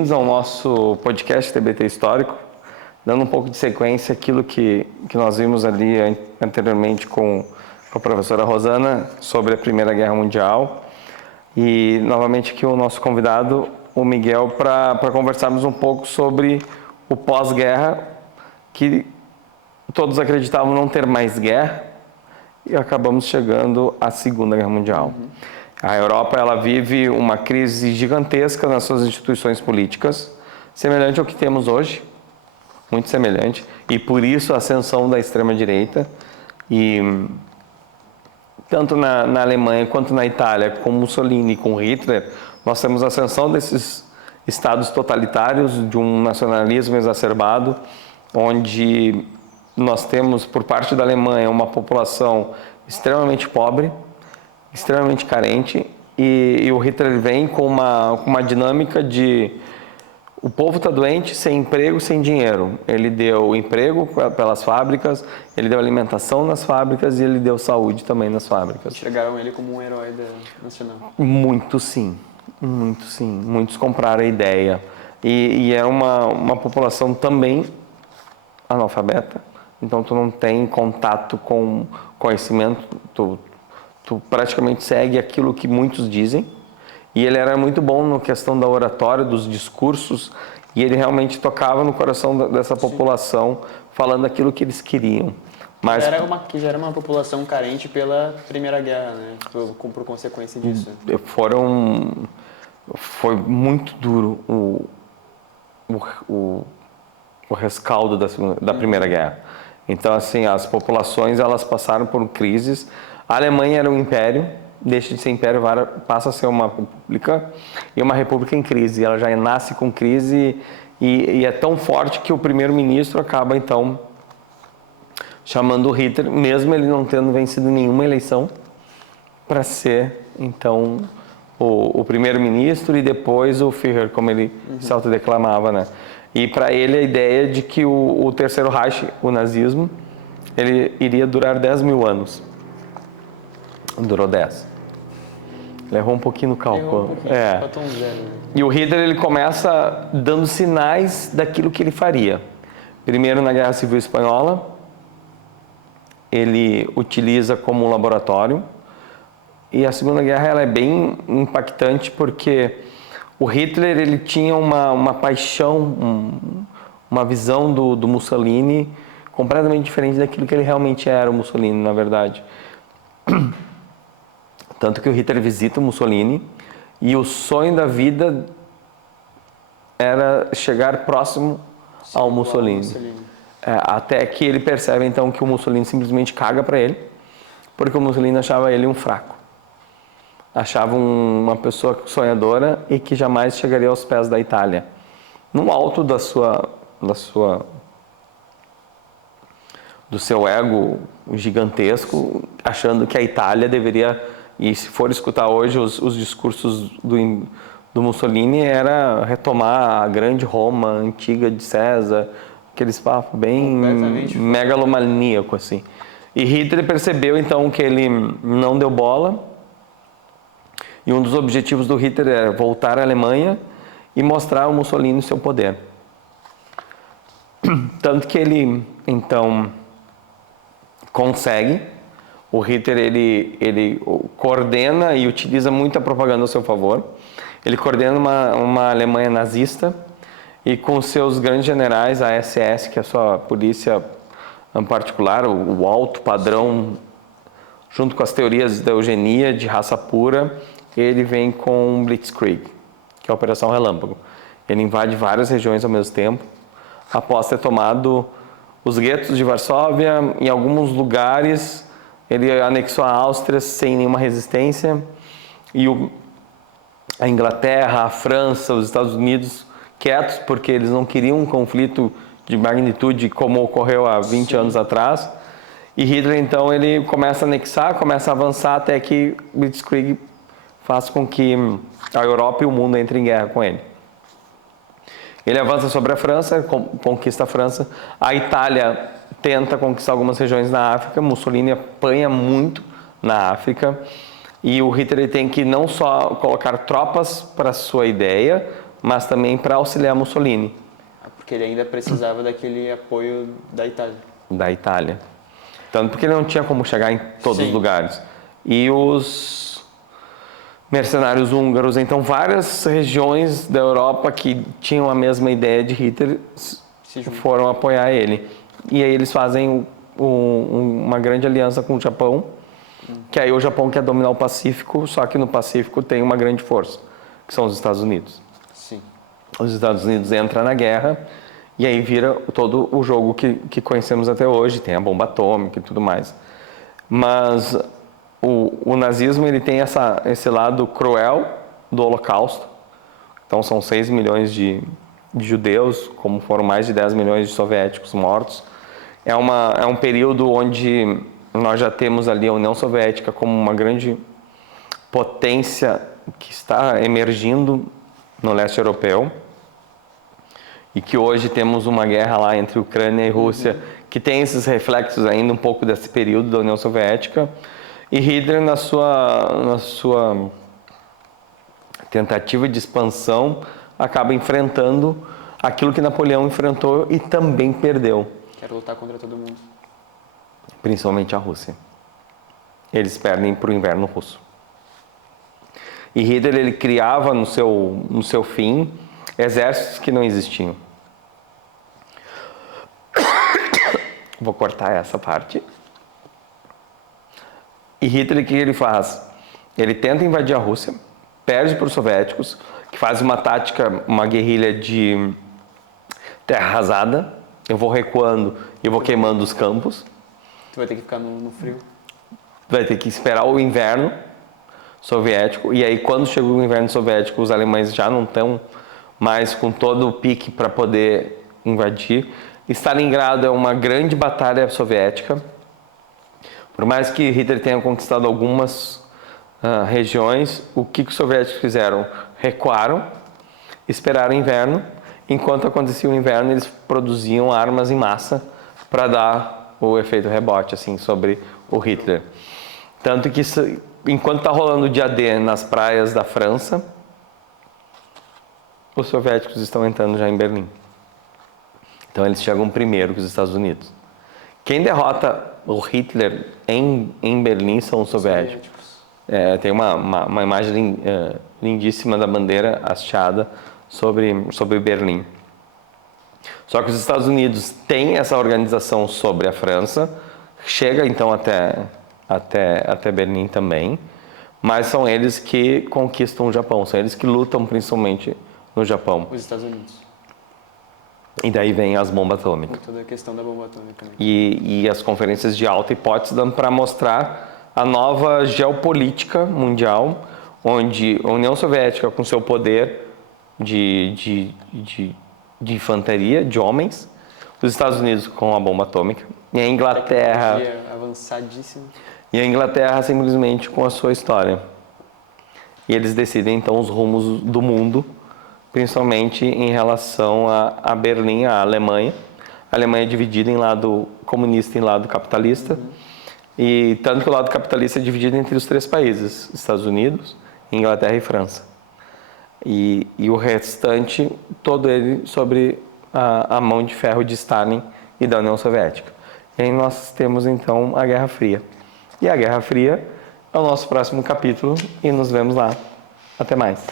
bem-vindos ao nosso podcast TBT Histórico, dando um pouco de sequência àquilo que nós vimos ali anteriormente com a professora Rosana sobre a Primeira Guerra Mundial. E novamente aqui o nosso convidado, o Miguel, para conversarmos um pouco sobre o pós-guerra, que todos acreditavam não ter mais guerra, e acabamos chegando à Segunda Guerra Mundial. A Europa, ela vive uma crise gigantesca nas suas instituições políticas, semelhante ao que temos hoje, muito semelhante, e por isso a ascensão da extrema-direita. E tanto na Alemanha quanto na Itália, com Mussolini e com Hitler, nós temos a ascensão desses estados totalitários, de um nacionalismo exacerbado, onde nós temos, por parte da Alemanha, uma população extremamente pobre, extremamente carente, e o Hitler vem com uma dinâmica de o povo está doente, sem emprego, sem dinheiro. Ele deu emprego pelas fábricas, ele deu alimentação nas fábricas e ele deu saúde também nas fábricas. Enxergaram ele como um herói nacional. Muito sim, muito sim. Muitos compraram a ideia. E é uma população também analfabeta, então tu não tem contato com conhecimento, tu praticamente segue aquilo que muitos dizem. E ele era muito bom na questão da oratória, dos discursos, e ele realmente tocava no coração dessa população, falando aquilo que eles queriam. Mas Que já era uma população carente pela Primeira Guerra, né? Por consequência disso. Foi muito duro o rescaldo da Primeira Guerra. Então, assim, as populações, elas passaram por crises. A Alemanha era um império, deixa de ser império, passa a ser uma república, e uma república em crise. Ela já nasce com crise e é tão forte que o primeiro-ministro acaba, então, chamando o Hitler, mesmo ele não tendo vencido nenhuma eleição, para ser, então, o primeiro-ministro e depois o Führer, como ele se autodeclamava, né? E para ele a ideia de que o Terceiro Reich, o nazismo, ele iria durar 10 mil anos. Durou 10. Ele errou um pouquinho no cálculo. Faltou um zero, né? E o Hitler, ele começa dando sinais daquilo que ele faria. Primeiro, na Guerra Civil Espanhola, ele utiliza como um laboratório. E a Segunda Guerra, ela é bem impactante porque o Hitler, ele tinha uma paixão, uma visão do Mussolini completamente diferente daquilo que ele realmente era, o Mussolini, na verdade. Tanto que o Hitler visita o Mussolini e o sonho da vida era chegar próximo ao Mussolini. Até que ele percebe então que o Mussolini simplesmente caga para ele, porque o Mussolini achava ele um fraco. Achava uma pessoa sonhadora e que jamais chegaria aos pés da Itália. No alto do seu ego gigantesco, achando que a Itália deveria, e se for escutar hoje os discursos do Mussolini, era retomar a grande Roma antiga de César, aqueles papos bem megalomaníaco assim. E Hitler percebeu então que ele não deu bola, e um dos objetivos do Hitler era voltar à Alemanha e mostrar ao Mussolini o seu poder. Tanto que ele então consegue. O Hitler, ele coordena e utiliza muita propaganda a seu favor. Ele coordena uma Alemanha nazista e com seus grandes generais, a SS, que é a sua polícia em particular, o alto padrão, junto com as teorias da eugenia, de raça pura, ele vem com um Blitzkrieg, que é a Operação Relâmpago. Ele invade várias regiões ao mesmo tempo, após ter tomado os guetos de Varsóvia. Em alguns lugares ele anexou a Áustria sem nenhuma resistência, e a Inglaterra, a França, os Estados Unidos quietos, porque eles não queriam um conflito de magnitude como ocorreu há 20 anos atrás. E Hitler então ele começa a anexar, começa a avançar até que Blitzkrieg faz com que a Europa e o mundo entrem em guerra com ele. Ele avança sobre a França, conquista a França. A Itália tenta conquistar algumas regiões na África. Mussolini apanha muito na África. E o Hitler tem que não só colocar tropas para a sua ideia, mas também para auxiliar Mussolini, Porque ele ainda precisava daquele apoio da Itália. da Itália. Tanto porque ele não tinha como chegar em todos Sim. os lugares. E os mercenários húngaros, então várias regiões da Europa que tinham a mesma ideia de Hitler Se juntam. foram apoiar ele. E aí eles fazem uma grande aliança com o Japão, que aí o Japão quer dominar o Pacífico, só que no Pacífico tem uma grande força, que são os Estados Unidos. Sim. Os Estados Unidos entram na guerra e aí vira todo o jogo que conhecemos até hoje, tem a bomba atômica e tudo mais. Mas o nazismo ele tem esse lado cruel do Holocausto. Então são 6 milhões de judeus, como foram mais de 10 milhões de soviéticos mortos. É um período onde nós já temos ali a União Soviética como uma grande potência que está emergindo no leste europeu e que hoje temos uma guerra lá entre Ucrânia e Rússia que tem esses reflexos ainda um pouco desse período da União Soviética, e Hitler na sua tentativa de expansão acaba enfrentando aquilo que Napoleão enfrentou e também perdeu, Quero lutar contra todo mundo. principalmente a Rússia. Eles perdem para o inverno russo. E Hitler ele criava no seu fim exércitos que não existiam. Vou cortar essa parte. E Hitler, o que ele faz? Ele tenta invadir a Rússia, perde para os soviéticos, que faz uma tática, uma guerrilha de terra arrasada. Eu vou recuando e vou queimando os campos. Tu vai ter que ficar no frio. Vai ter que esperar o inverno soviético. E aí, quando chega o inverno soviético, os alemães já não estão mais com todo o pique para poder invadir. Stalingrado é uma grande batalha soviética. Por mais que Hitler tenha conquistado algumas regiões, o que os soviéticos fizeram? Recuaram, esperaram o inverno. Enquanto acontecia o inverno, eles produziam armas em massa para dar o efeito rebote assim, sobre o Hitler. Tanto que, enquanto está rolando o dia D nas praias da França, os soviéticos estão entrando já em Berlim. Então eles chegam primeiro que os Estados Unidos. Quem derrota o Hitler em Berlim são os soviéticos. Tem uma imagem lindíssima da bandeira hasteada sobre Berlim. Só que os Estados Unidos têm essa organização sobre a França, chega então até Berlim também, mas são eles que conquistam o Japão, são eles que lutam principalmente no Japão. Os Estados Unidos. E daí vem as bombas atômicas. E toda a questão da bomba atômica. Né? E as conferências de alta hipótese dando para mostrar a nova geopolítica mundial, onde a União Soviética, com seu poder de infantaria, de homens, os Estados Unidos com a bomba atômica, e a Inglaterra... Tecnologia avançadíssima. E a Inglaterra simplesmente com a sua história. E eles decidem então os rumos do mundo, principalmente em relação a Berlim, a Alemanha. A Alemanha é dividida em lado comunista e em lado capitalista. E tanto que o lado capitalista é dividido entre os 3 países, Estados Unidos, Inglaterra e França. E o restante, todo ele sobre a mão de ferro de Stalin e da União Soviética. E aí nós temos então a Guerra Fria. E a Guerra Fria é o nosso próximo capítulo e nos vemos lá. Até mais.